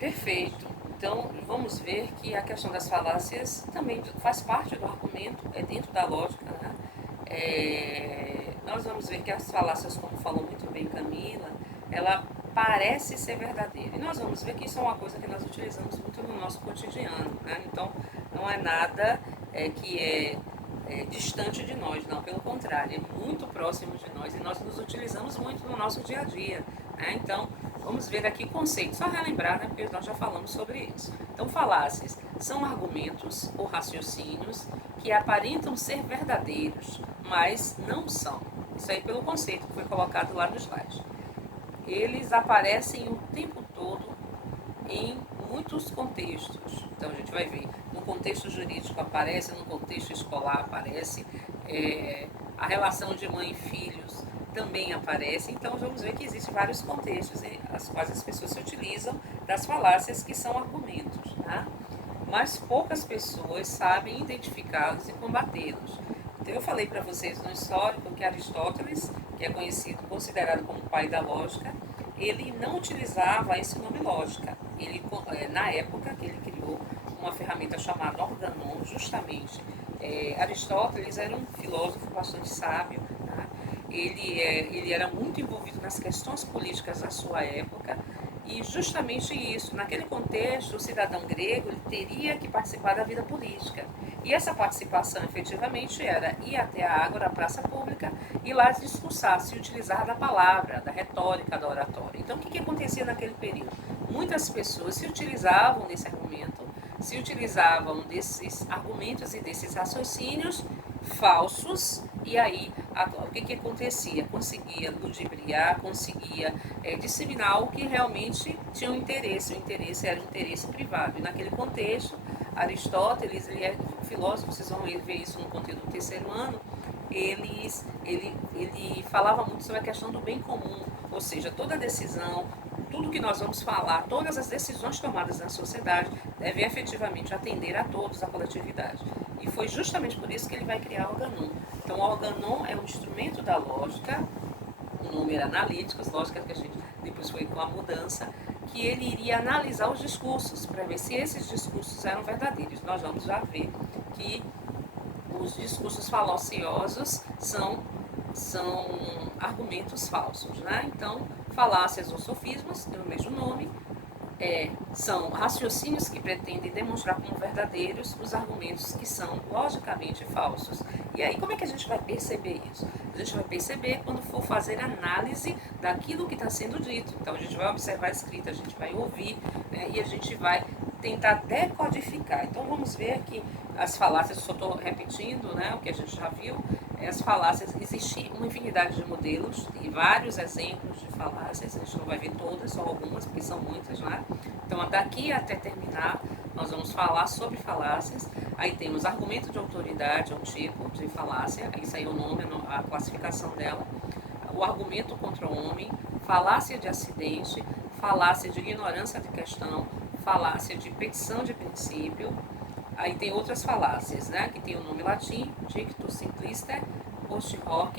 Perfeito. Então, vamos ver que a questão das falácias também faz parte do argumento, é dentro da lógica, né? Nós vamos ver que as falácias, como falou muito bem Camila, ela parece ser verdadeira. E nós vamos ver que isso é uma coisa que nós utilizamos muito no nosso cotidiano, né? Então, não é nada que é distante de nós, não, pelo contrário, é muito próximo de nós e nós nos utilizamos muito no nosso dia a dia, né? Então, vamos ver aqui conceitos, só relembrar, né, porque nós já falamos sobre isso. Então, falácias são argumentos ou raciocínios que aparentam ser verdadeiros, mas não são. Isso aí pelo conceito que foi colocado lá no slide. Eles aparecem o tempo todo em muitos contextos. Então a gente vai ver, no contexto jurídico aparece, no contexto escolar aparece, a relação de mãe e filhos também aparece. Então vamos ver que existem vários contextos em as quais as pessoas se utilizam das falácias que são argumentos, né? Mas poucas pessoas sabem identificá-los e combatê-los. Então eu falei para vocês no histórico que Aristóteles, que é considerado como o pai da lógica, ele não utilizava esse nome lógica. Ele, na época que ele criou uma ferramenta chamada organon, justamente, Aristóteles era um filósofo bastante sábio, tá? Ele era muito envolvido nas questões políticas da sua época e justamente isso, naquele contexto, o cidadão grego ele teria que participar da vida política. E essa participação, efetivamente, era ir até a ágora, a praça pública, e lá discursar, se utilizar da palavra, da retórica, da oratória. Então, o que acontecia naquele período? Muitas pessoas se utilizavam desse argumento, se utilizavam desses argumentos e desses raciocínios falsos, e aí o que acontecia? Conseguia ludibriar, conseguia disseminar algo que realmente tinha um interesse. O interesse era um interesse privado. E naquele contexto, Aristóteles, ele é filósofo, vocês vão ver isso no conteúdo do terceiro ano, ele falava muito sobre a questão do bem comum, ou seja, toda decisão, tudo que nós vamos falar, todas as decisões tomadas na sociedade devem efetivamente atender a todos, a coletividade. E foi justamente por isso que ele vai criar o organon. Então, o organon é um instrumento da lógica, o nome era analíticos, lógica que a gente depois foi com a mudança, que ele iria analisar os discursos para ver se esses discursos eram verdadeiros. Nós vamos já ver que os discursos falaciosos são argumentos falsos, né? Então, falácias ou sofismas, tem o mesmo nome, são raciocínios que pretendem demonstrar como verdadeiros os argumentos que são logicamente falsos. E aí, como é que a gente vai perceber isso? A gente vai perceber quando for fazer análise daquilo que está sendo dito. Então, a gente vai observar a escrita, a gente vai ouvir, né, e a gente vai tentar decodificar. Então, vamos ver que as falácias, só estou repetindo, né, o que a gente já viu, as falácias, existe uma infinidade de modelos e vários exemplos de falácias, a gente não vai ver todas, só algumas, porque são muitas, né? Então, daqui até terminar, nós vamos falar sobre falácias. Aí temos argumento de autoridade, é um tipo de falácia, isso aí é o nome, a classificação dela. O argumento contra o homem, falácia de acidente, falácia de ignorância de questão, falácia de petição de princípio. Aí tem outras falácias, né, que tem o nome latim, dictus simplister, post hoc,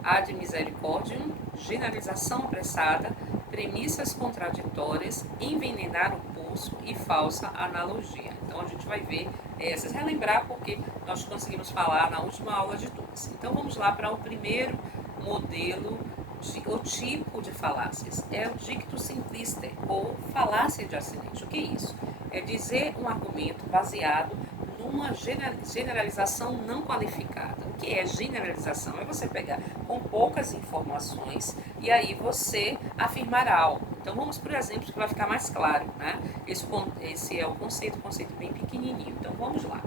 ad misericordium, generalização apressada, premissas contraditórias, envenenar o pulso e falsa analogia. Então a gente vai ver essas, relembrar porque nós conseguimos falar na última aula de todas. Então vamos lá para o primeiro modelo, o tipo de falácias. É o dictus simplister, ou falácia de acidente. O que é isso? É dizer um argumento baseado numa generalização não qualificada. O que é generalização? É você pegar com poucas informações e aí você afirmar algo. Então vamos por exemplo que vai ficar mais claro, né? Esse é o conceito bem pequenininho. Então vamos lá.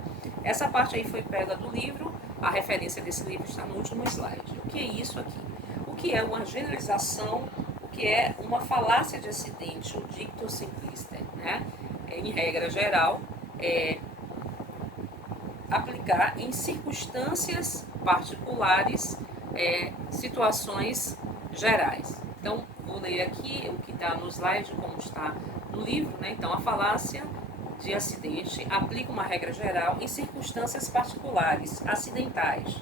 Essa parte aí foi pega do livro, a referência desse livro está no último slide. O que é isso aqui? O que é uma generalização? O que é uma falácia de acidente, o dictus simplister, né? Em regra geral, aplicar em circunstâncias particulares, situações gerais. Então, vou ler aqui o que está no slide, como está no livro, né? Então, a falácia de acidente aplica uma regra geral em circunstâncias particulares, acidentais,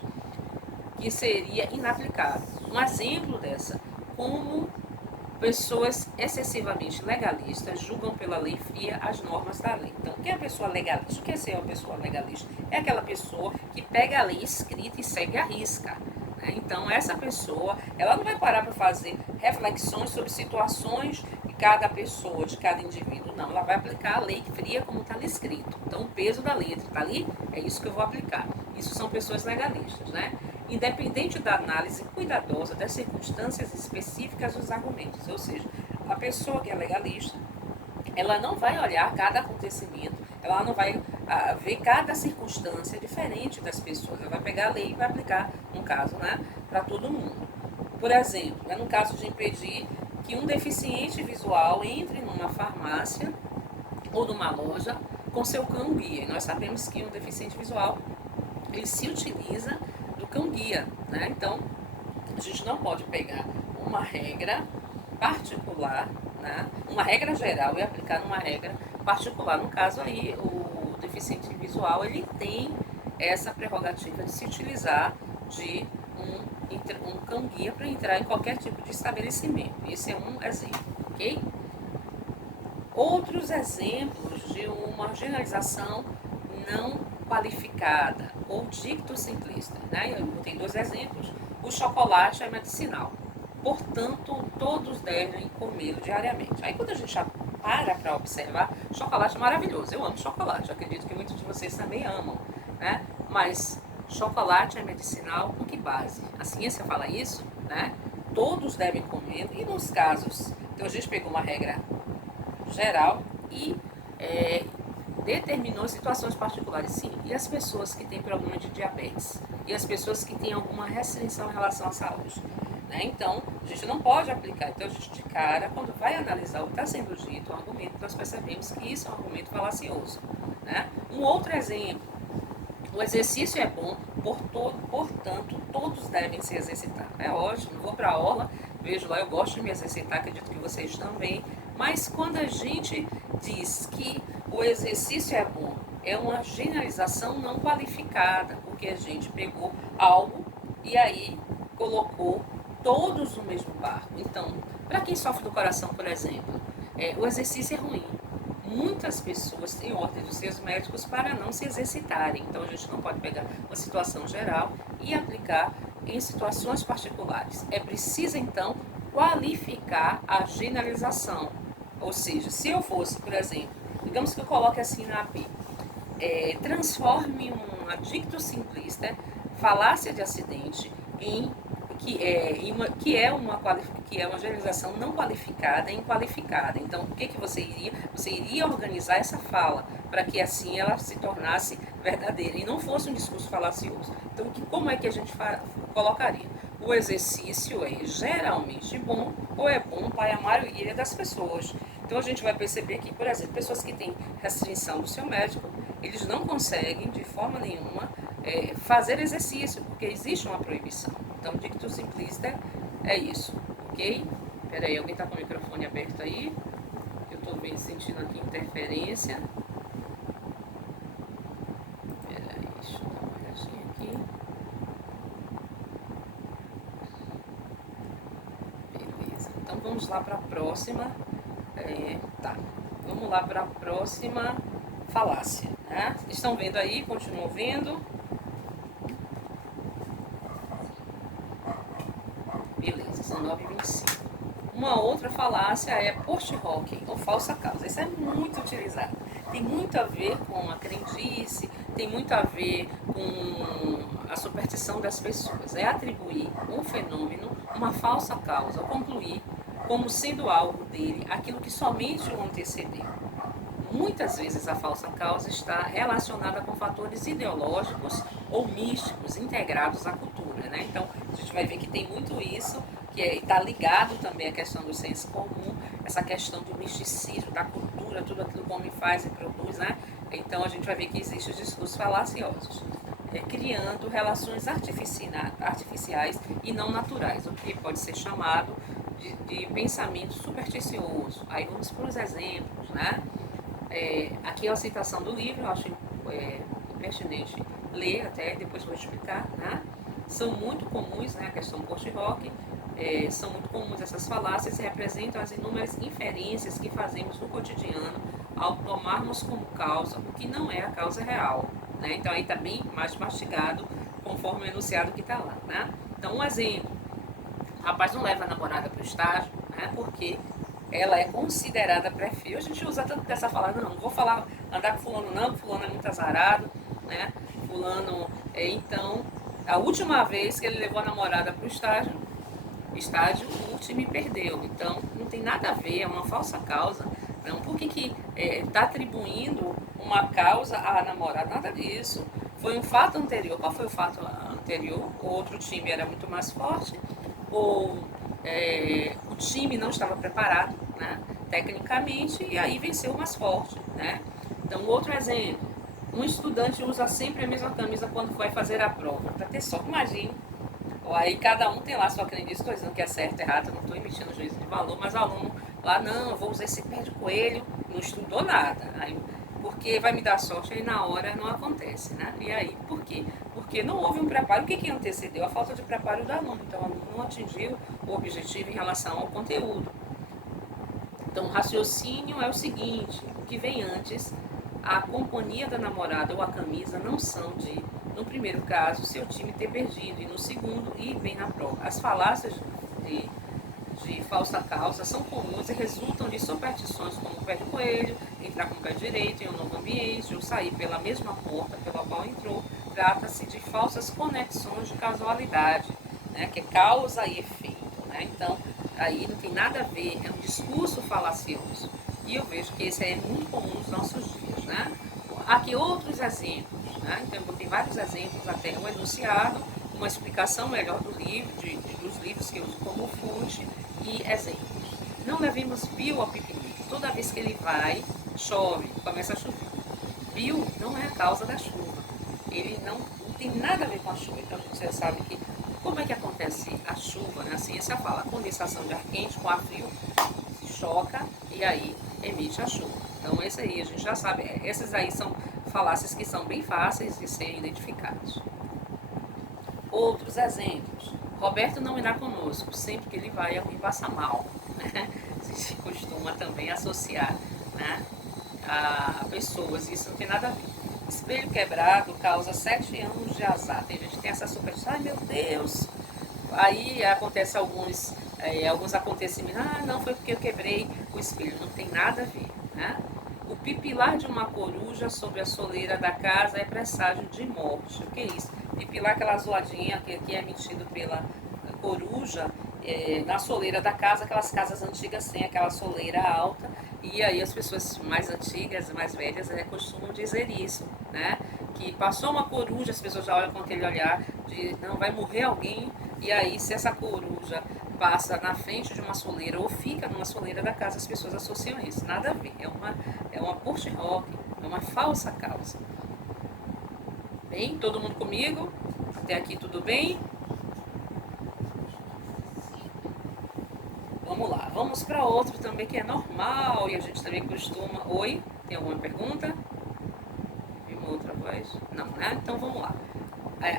que seria inaplicável. Um exemplo dessa, como Pessoas excessivamente legalistas julgam pela lei fria as normas da lei. Então, o que é a pessoa legalista? O que é ser uma pessoa legalista? É aquela pessoa que pega a lei escrita e segue a risca. Né? Então, essa pessoa, ela não vai parar para fazer reflexões sobre situações de cada pessoa, de cada indivíduo. Não, ela vai aplicar a lei fria como está ali escrito. Então, o peso da letra está ali, é isso que eu vou aplicar. Isso são pessoas legalistas, né? Independente da análise cuidadosa das circunstâncias específicas dos argumentos. Ou seja, a pessoa que é legalista, ela não vai olhar cada acontecimento, ela não vai ver cada circunstância diferente das pessoas. Ela vai pegar a lei e vai aplicar, no caso, né, para todo mundo. Por exemplo, no caso de impedir que um deficiente visual entre numa farmácia ou numa loja com seu cão guia. E nós sabemos que um deficiente visual, ele se utiliza do cão guia, né? Então, a gente não pode pegar uma regra particular, né? Uma regra geral e aplicar numa regra particular. No caso aí, o deficiente visual, ele tem essa prerrogativa de se utilizar de um cão guia para entrar em qualquer tipo de estabelecimento. Esse é um exemplo, ok? Outros exemplos de uma generalização não qualificada ou dicto simplista, né? Eu tenho 2 exemplos. O chocolate é medicinal, portanto, todos devem comê-lo diariamente. Aí, quando a gente já para observar, chocolate é maravilhoso. Eu amo chocolate, acredito que muitos de vocês também amam, né? Mas chocolate é medicinal com que base? A ciência fala isso, né? Todos devem comer, e nos casos, então a gente pegou uma regra geral e determinou situações particulares, sim. E as pessoas que têm problema de diabetes? E as pessoas que têm alguma restrição em relação à saúde? Né? Então, a gente não pode aplicar. Então, a gente de cara, quando vai analisar o que está sendo dito, o argumento, nós percebemos que isso é um argumento falacioso. Né? Um outro exemplo, o exercício é bom, portanto, todos devem se exercitar. É ótimo, vou para a aula, vejo lá, eu gosto de me exercitar, acredito que vocês também. Mas quando a gente diz que o exercício é bom, é uma generalização não qualificada, porque a gente pegou algo e aí colocou todos no mesmo barco. Então, para quem sofre do coração, por exemplo, o exercício é ruim. Muitas pessoas têm ordem dos seus médicos para não se exercitarem. Então, a gente não pode pegar uma situação geral e aplicar em situações particulares. É preciso, então, qualificar a generalização. Ou seja, se eu fosse, por exemplo, digamos que eu coloque assim na AP, transforme um adicto simplista, falácia de acidente, que é uma generalização não qualificada em qualificada. Então, o que você iria? Você iria organizar essa fala para que assim ela se tornasse verdadeira e não fosse um discurso falacioso. Então, como é que a gente colocaria? O exercício é geralmente bom ou é bom para a maioria das pessoas. Então, a gente vai perceber que, por exemplo, pessoas que têm restrição do seu médico, eles não conseguem, de forma nenhuma, fazer exercício, porque existe uma proibição. Então, dicto simplista é isso, ok? Peraí, alguém está com o microfone aberto aí? Eu estou sentindo aqui interferência. Peraí, deixa eu dar uma olhadinha aqui. Beleza, então vamos lá para a próxima. Vamos lá para a próxima falácia. Né? Estão vendo aí? Continuam vendo? Beleza, são 9h25. Uma outra falácia é post-hoc, ou falsa causa. Isso é muito utilizado. Tem muito a ver com a crendice, tem muito a ver com a superstição das pessoas. É atribuir um fenômeno, uma falsa causa, ou concluir como sendo algo dele, aquilo que somente o antecedeu. Muitas vezes a falsa causa está relacionada com fatores ideológicos ou místicos integrados à cultura, né? Então, a gente vai ver que tem muito isso, que está ligado também à questão do senso comum, essa questão do misticismo, da cultura, tudo aquilo que o homem faz e produz, né? Então, a gente vai ver que existem os discursos falaciosos, criando relações artificiais e não naturais, o que pode ser chamado de pensamento supersticioso. Aí vamos para os exemplos, né? Aqui é a citação do livro, eu acho pertinente ler até, depois vou explicar, né? são muito comuns, né, a questão post-rock, são muito comuns essas falácias e representam as inúmeras inferências que fazemos no cotidiano ao tomarmos como causa o que não é a causa real. Né? Então aí está bem mais mastigado conforme o enunciado que está lá. Né? Então um exemplo, o rapaz não leva a namorada para o estágio, né, porque ela é considerada pré-fio. A gente usa tanto dessa palavra, não vou falar, andar com fulano não, fulano é muito azarado, né? Fulano, então, a última vez que ele levou a namorada para o estágio, o time perdeu. Então, não tem nada a ver, é uma falsa causa. Não, por que está atribuindo uma causa à namorada? Nada disso. Foi um fato anterior. Qual foi o fato anterior? O outro time era muito mais forte, ou o time não estava preparado, né, tecnicamente, e aí venceu o mais forte. Né? Então, outro exemplo, um estudante usa sempre a mesma camisa quando vai fazer a prova. Para ter sorte, imagine. Aí cada um tem lá sua crendice, estou dizendo que é certo, errado, não estou emitindo juízo de valor, mas o aluno lá, não, eu vou usar esse pé de coelho, não estudou nada. Aí, porque vai me dar sorte, aí na hora não acontece, né? E aí, por quê? Porque não houve um preparo. O que antecedeu? A falta de preparo do aluno. Então, o aluno não atingiu o objetivo em relação ao conteúdo. Então, o raciocínio é o seguinte, o que vem antes, a companhia da namorada ou a camisa não são de, no primeiro caso, seu time ter perdido, e no segundo, ir bem na prova. As falácias de falsa causa são comuns e resultam de superstições como o pé de coelho, entrar com o pé direito em um novo ambiente, ou sair pela mesma porta pela qual entrou. Trata-se de falsas conexões de casualidade, né, que é causa e efeito. Né? Então, aí não tem nada a ver, é um discurso falacioso. E eu vejo que esse é muito comum nos nossos dias. Né? Aqui outros exemplos. Né? Então, eu botei vários exemplos, até o enunciado, uma explicação melhor do livro, dos livros que eu uso como fonte, e exemplos. Não levemos Bill ao piquenique. Toda vez que ele vai, chove, começa a chover. Bill não é a causa da chuva. Ele não tem nada a ver com a chuva. Então a gente já sabe que como é que acontece a chuva, né? A ciência fala, a condensação de ar quente com ar frio se choca e aí emite a chuva. Então esse aí a gente já sabe. Esses aí são falácias que são bem fáceis de serem identificados. Outros exemplos. Roberto não irá conosco. Sempre que ele vai, alguém passa mal. Né? A gente costuma também associar, né, a pessoas. Isso não tem nada a ver. Espelho quebrado causa 7 anos de azar. Tem gente que tem essa superstição. Ai, meu Deus! Aí acontece alguns acontecimentos. Ah, não, foi porque eu quebrei o espelho. Não tem nada a ver. Né? O pipilar de uma coruja sobre a soleira da casa é presságio de morte. O que é isso? Pipilar, aquela zoadinha que é emitido pela coruja na soleira da casa, aquelas casas antigas têm aquela soleira alta, e aí as pessoas mais antigas, mais velhas, costumam dizer isso, né? Que passou uma coruja, as pessoas já olham com aquele olhar de não vai morrer alguém, e aí se essa coruja passa na frente de uma soleira ou fica numa soleira da casa, as pessoas associam isso. Nada a ver, é uma post-rock, é uma falsa causa. Bem, todo mundo comigo? Até aqui tudo bem? Vamos lá, vamos para outro também que é normal e a gente também costuma... Oi, tem alguma pergunta? Vi uma outra voz? Não, né? Então vamos lá.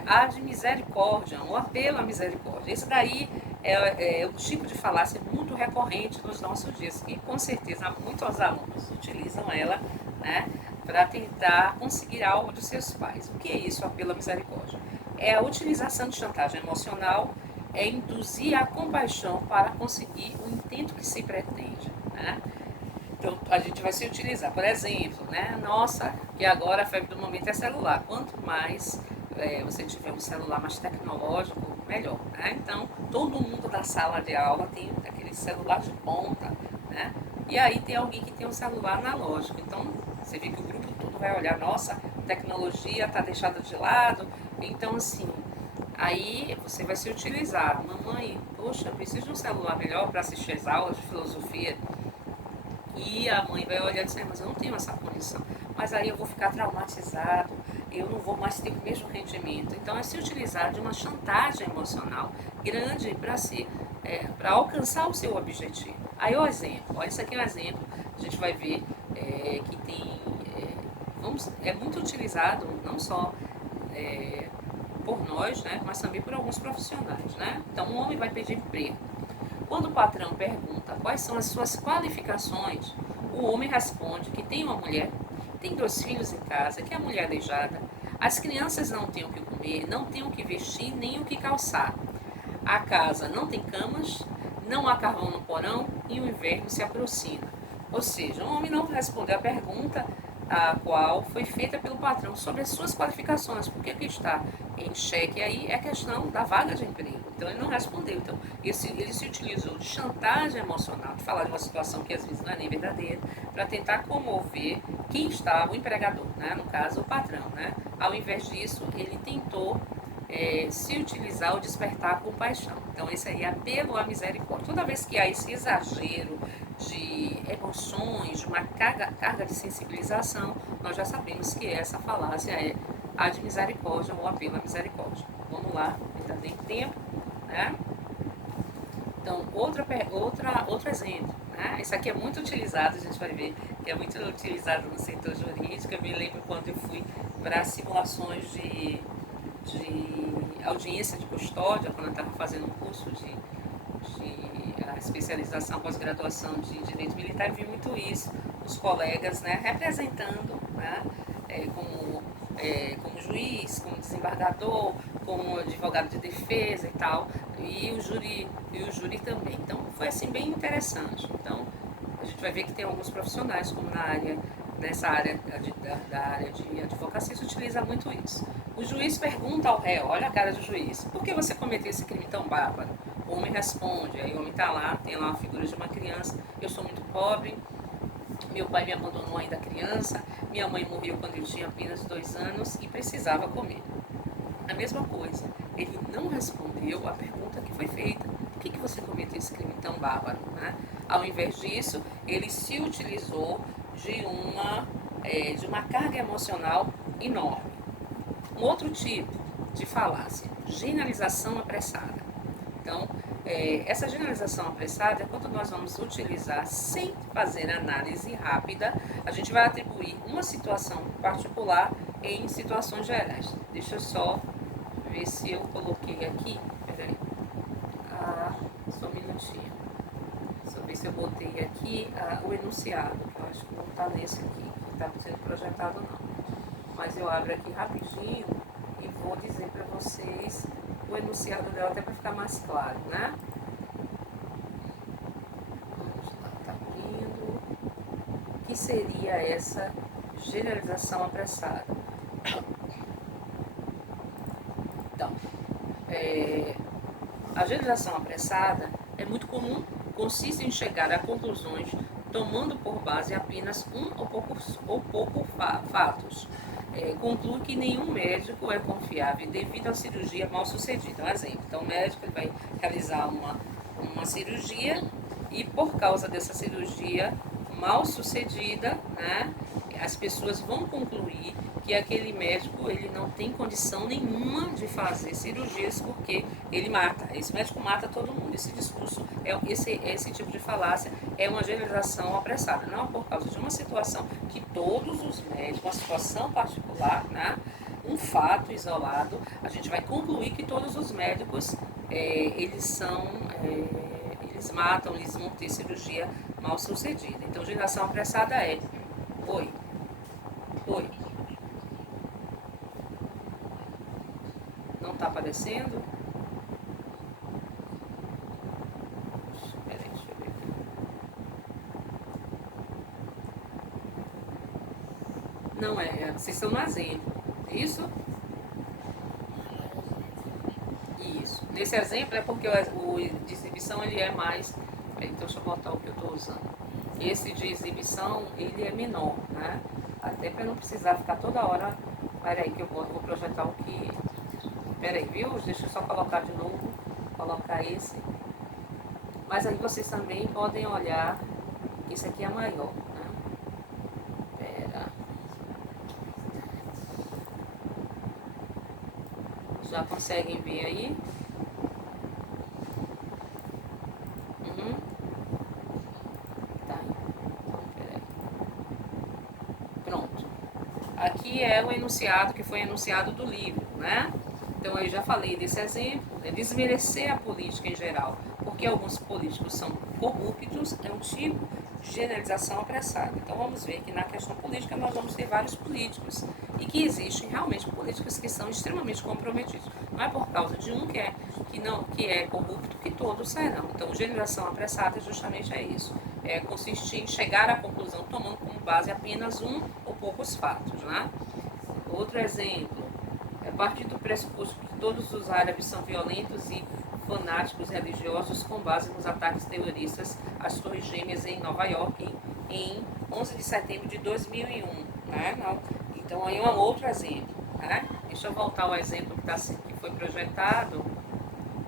A de misericórdia, o apelo à misericórdia. Esse daí é o tipo de falácia muito recorrente nos nossos dias e com certeza muitos alunos utilizam ela, né, para tentar conseguir algo dos seus pais. O que é isso, o apelo à misericórdia? É a utilização de chantagem emocional, é induzir a compaixão para conseguir o intento que se pretende. Né? Então, a gente vai se utilizar, por exemplo, né? Nossa, que agora a febre do momento é celular. Quanto mais você tiver um celular mais tecnológico, melhor. Né? Então, todo mundo da sala de aula tem aquele celular de ponta. Né? E aí tem alguém que tem um celular analógico. Então, você vê que o grupo todo vai olhar, nossa, tecnologia está deixada de lado. Então, assim, aí você vai se utilizar. Mamãe, poxa, eu preciso de um celular melhor para assistir as aulas de filosofia. E a mãe vai olhar e dizer, mas eu não tenho essa condição. Mas aí eu vou ficar traumatizado, eu não vou mais ter o mesmo rendimento. Então é se utilizar de uma chantagem emocional grande para alcançar o seu objetivo. Aí o exemplo, olha, isso aqui é um exemplo, a gente vai ver que tem, é muito utilizado, não só por nós, né, mas também por alguns profissionais, né? Então, um homem vai pedir emprego. Quando o patrão pergunta quais são as suas qualificações, o homem responde que tem uma mulher, tem 2 filhos em casa, que é a mulher aleijada, as crianças não têm o que comer, não têm o que vestir, nem o que calçar. A casa não tem camas, não há carvão no porão e o inverno se aproxima. Ou seja, o homem não respondeu a pergunta a qual foi feita pelo patrão sobre as suas qualificações, porque o que está em xeque aí é a questão da vaga de emprego. Então ele não respondeu. Então ele se utilizou de chantagem emocional, de falar de uma situação que às vezes não é nem verdadeira, para tentar comover quem estava, o empregador, né? No caso o patrão. Né? Ao invés disso, ele tentou se utilizar ou despertar a compaixão. Então esse aí é apelo à misericórdia. Toda vez que há esse exagero de emoções, de uma carga de sensibilização, nós já sabemos que essa falácia é a de misericórdia ou apelo à misericórdia. Vamos lá, ainda tem tempo, né? Então, outro exemplo, né? Isso aqui é muito utilizado, a gente vai ver que é muito utilizado no setor jurídico. Eu me lembro quando eu fui para simulações de audiência de custódia, quando eu estava fazendo um curso de especialização, pós-graduação de direito militar, eu vi muito isso, os colegas, né, representando, né, como juiz, como desembargador, como advogado de defesa e tal, e o júri também. Então foi assim bem interessante. Então a gente vai ver que tem alguns profissionais, como nessa área da área de advocacia, se utiliza muito isso. O juiz pergunta ao réu, olha a cara do juiz, por que você cometeu esse crime tão bárbaro? O homem responde, aí o homem está lá, tem lá uma figura de uma criança, eu sou muito pobre, meu pai me abandonou ainda criança, minha mãe morreu quando eu tinha apenas 2 anos e precisava comer. A mesma coisa, ele não respondeu a pergunta que foi feita, por que você cometeu esse crime tão bárbaro? Né? Ao invés disso, ele se utilizou de uma carga emocional enorme. Um outro tipo de falácia, generalização apressada. Então, essa generalização apressada é quando nós vamos utilizar sem fazer análise rápida, a gente vai atribuir uma situação particular em situações gerais. Deixa eu só ver se eu coloquei aqui, peraí, só um minutinho. Só ver se eu botei aqui o enunciado, que eu acho que não está nesse aqui, que está sendo projetado não. Mas eu abro aqui rapidinho e vou dizer para vocês o enunciado dela até para ficar mais claro, né? Está abrindo. O que seria essa generalização apressada? Então, a generalização apressada é muito comum, consiste em chegar a conclusões tomando por base apenas um ou poucos fatos. Conclui que nenhum médico é confiável devido à cirurgia mal sucedida. Um exemplo, então o médico ele vai realizar uma cirurgia e por causa dessa cirurgia mal sucedida, né, as pessoas vão concluir que aquele médico ele não tem condição nenhuma de fazer cirurgias porque ele mata. Esse médico mata todo mundo. Esse discurso, esse tipo de falácia é uma generalização apressada. Não é por causa de uma situação que todos os médicos, uma situação particular, né, um fato isolado, a gente vai concluir que todos os médicos eles matam, eles vão ter cirurgia mal sucedida. Então, geração apressada é: oi, não está aparecendo? Peraí, deixa eu ver aqui. Não vocês estão no exemplo, isso? Isso. Nesse exemplo é porque o de exibição ele é mais. Então deixa eu botar o que eu estou usando. Esse de exibição ele é menor, né? Até para não precisar ficar toda hora. Peraí que eu vou projetar o que. Peraí, viu? Deixa eu só colocar de novo. Colocar esse. Mas aí vocês também podem olhar. Esse aqui é maior, né? Pera. Já conseguem ver aí? Tá. Então, peraí. Pronto. Aqui é o enunciado que foi enunciado do livro, né? Então eu já falei desse exemplo, é desmerecer a política em geral, porque alguns políticos são corruptos, é um tipo de generalização apressada. Então vamos ver que na questão política nós vamos ter vários políticos e que existem realmente políticos que são extremamente comprometidos. Não é por causa de um que é corrupto que todos serão. Então generalização apressada justamente é isso, é consistir em chegar à conclusão tomando como base apenas um ou poucos fatos, né? Outro exemplo, a partir do pressuposto que todos os árabes são violentos e fanáticos religiosos com base nos ataques terroristas às Torres Gêmeas em Nova York em 11 de setembro de 2001. Né? Então, aí é um outro exemplo. Né? Deixa eu voltar ao exemplo que foi projetado.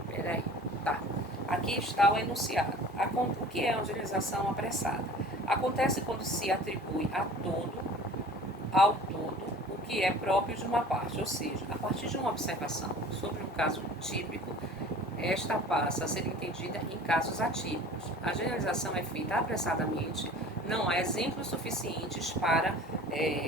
Peraí. Tá. Aqui está o enunciado. O que é a organização apressada? Acontece quando se atribui ao todo, o que é próprio de uma parte, ou seja, a partir de uma observação sobre um caso típico, esta passa a ser entendida em casos atípicos. A generalização é feita apressadamente, não há exemplos suficientes para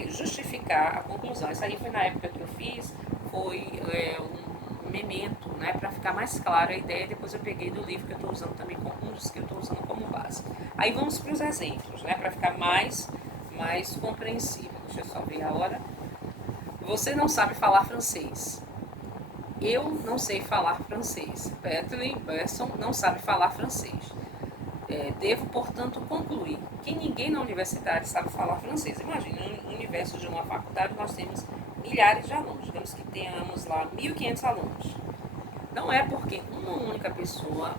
justificar a conclusão. Isso aí foi na época que eu fiz, foi um memento, né, para ficar mais clara a ideia. Depois eu peguei do livro que eu estou usando também, um dos que eu estou usando como base. Aí vamos para os exemplos, né, para ficar mais compreensível. Deixa eu só ver a hora. Você não sabe falar francês. Eu não sei falar francês. Berson não sabe falar francês. Devo, portanto, concluir que ninguém na universidade sabe falar francês. Imagina, no universo de uma faculdade nós temos milhares de alunos. Digamos que tenhamos lá 1.500 alunos. Não é porque uma única pessoa,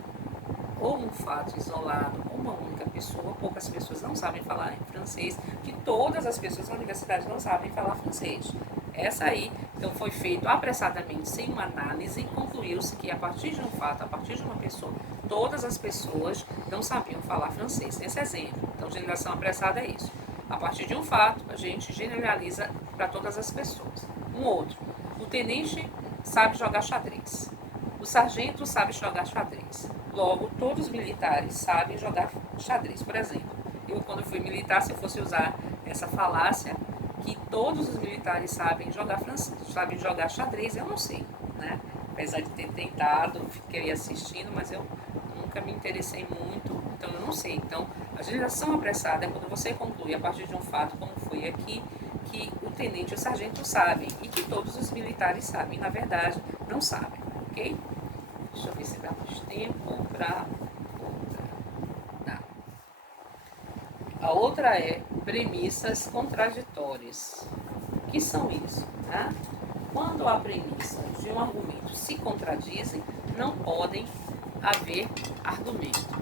ou um fato isolado, uma única pessoa, poucas pessoas não sabem falar francês, que todas as pessoas na universidade não sabem falar francês. Essa aí, então, foi feito apressadamente, sem uma análise, concluiu-se que a partir de um fato, a partir de uma pessoa, todas as pessoas não sabiam falar francês. Esse exemplo. Então, generalização apressada é isso. A partir de um fato, a gente generaliza para todas as pessoas. Um outro, o tenente sabe jogar xadrez. O sargento sabe jogar xadrez. Logo, todos os militares sabem jogar xadrez. Por exemplo, eu quando fui militar, se eu fosse usar essa falácia, que todos os militares sabem jogar xadrez, eu não sei, né? Apesar de ter tentado, fiquei assistindo, mas eu nunca me interessei muito, então eu não sei. Então, a generalização apressada é quando você conclui a partir de um fato, como foi aqui, que o tenente e o sargento sabem e que todos os militares sabem, na verdade, não sabem, ok? Deixa eu ver se dá mais tempo para outra. A outra é premissas contraditórias. O que são isso? Tá? Quando a premissa de um argumento se contradizem, não podem haver argumento.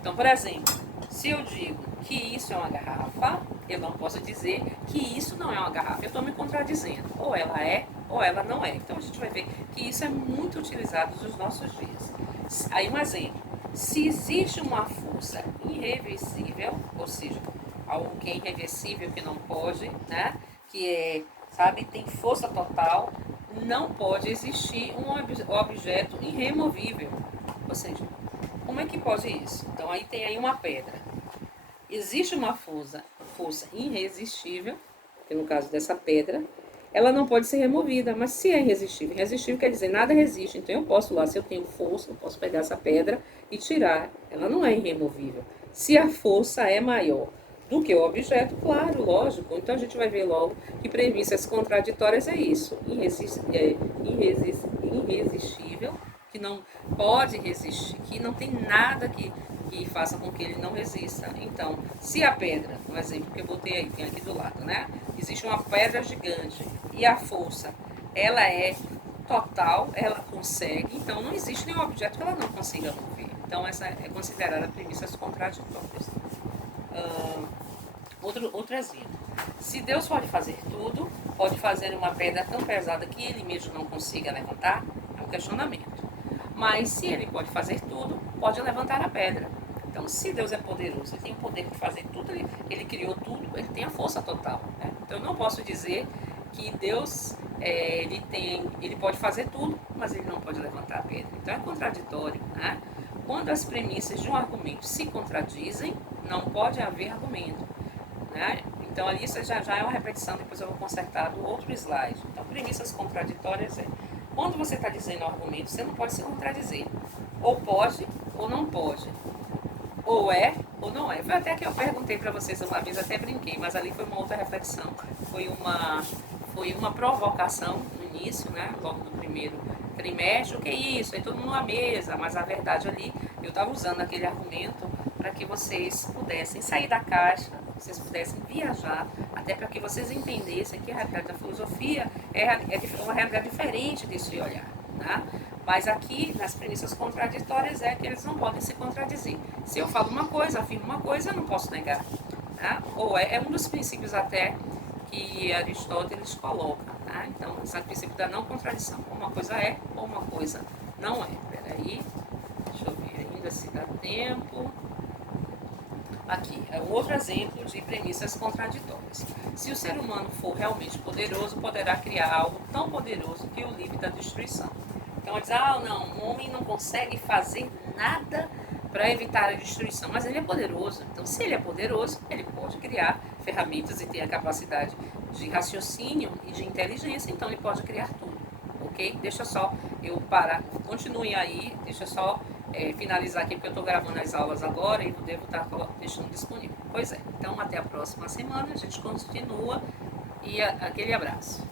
Então, por exemplo, se eu digo que isso é uma garrafa, eu não posso dizer que isso não é uma garrafa. Eu estou me contradizendo. Ou ela é, ou ela não é. Então, a gente vai ver que isso é muito utilizado nos nossos dias. Aí, um exemplo. Se existe uma força irreversível, ou seja, algo que é irreversível, que não pode, né? Que é, sabe, tem força total, não pode existir um objeto irremovível. Ou seja, como é que pode isso? Então, aí tem aí uma pedra. Existe uma força irresistível, que no caso dessa pedra, ela não pode ser removida, mas se é irresistível, irresistível quer dizer nada resiste, então eu posso lá, se eu tenho força, eu posso pegar essa pedra e tirar, ela não é irremovível. Se a força é maior do que o objeto, claro, lógico, então a gente vai ver logo que premissas contraditórias é isso, irresistível, que não pode resistir, que não tem nada que faça com que ele não resista. Então, se a pedra, no exemplo que eu botei aí, tem aqui do lado, né? Existe uma pedra gigante e a força, ela é total, ela consegue, então não existe nenhum objeto que ela não consiga mover. Então, essa é considerada premissas contraditórias. Outro exemplo. Se Deus pode fazer tudo, pode fazer uma pedra tão pesada que ele mesmo não consiga levantar? É um questionamento. Mas se ele pode fazer tudo, pode levantar a pedra. Então, se Deus é poderoso, ele tem o poder de fazer tudo, ele criou tudo, ele tem a força total. Né? Então, eu não posso dizer que Deus ele pode fazer tudo, mas ele não pode levantar a pedra. Então, é contraditório. Né? Quando as premissas de um argumento se contradizem, não pode haver argumento. Né? Então, ali isso já é uma repetição, depois eu vou consertar do outro slide. Então, premissas contraditórias Quando você está dizendo um argumento, você não pode se contradizer. Ou pode, ou não pode. Ou é, ou não é. Foi até que eu perguntei para vocês uma vez, até brinquei, mas ali foi uma outra reflexão. Foi uma provocação no início, né? Logo no primeiro trimestre, o que é isso? Aí todo mundo numa mesa, mas a verdade ali, eu estava usando aquele argumento para que vocês pudessem sair da caixa, vocês pudessem viajar, até para que vocês entendessem que a realidade da filosofia é uma realidade diferente desse olhar, né? Mas aqui, nas premissas contraditórias, é que eles não podem se contradizer. Se eu falo uma coisa, afirmo uma coisa, eu não posso negar. Né? Ou é um dos princípios até que Aristóteles coloca. Né? Então, esse é o princípio da não contradição. Uma coisa é, ou uma coisa não é. Peraí, deixa eu ver ainda se dá tempo. Aqui, é um outro exemplo de premissas contraditórias. Se o ser humano for realmente poderoso, poderá criar algo tão poderoso que o livre da destruição. Então, diz, não, o homem não consegue fazer nada para evitar a destruição, mas ele é poderoso. Então, se ele é poderoso, ele pode criar ferramentas e ter a capacidade de raciocínio e de inteligência, então ele pode criar tudo, ok? Deixa só eu parar, continue aí, deixa só finalizar aqui, porque eu estou gravando as aulas agora e não devo estar deixando disponível. Pois é, então até a próxima semana, a gente continua e aquele abraço.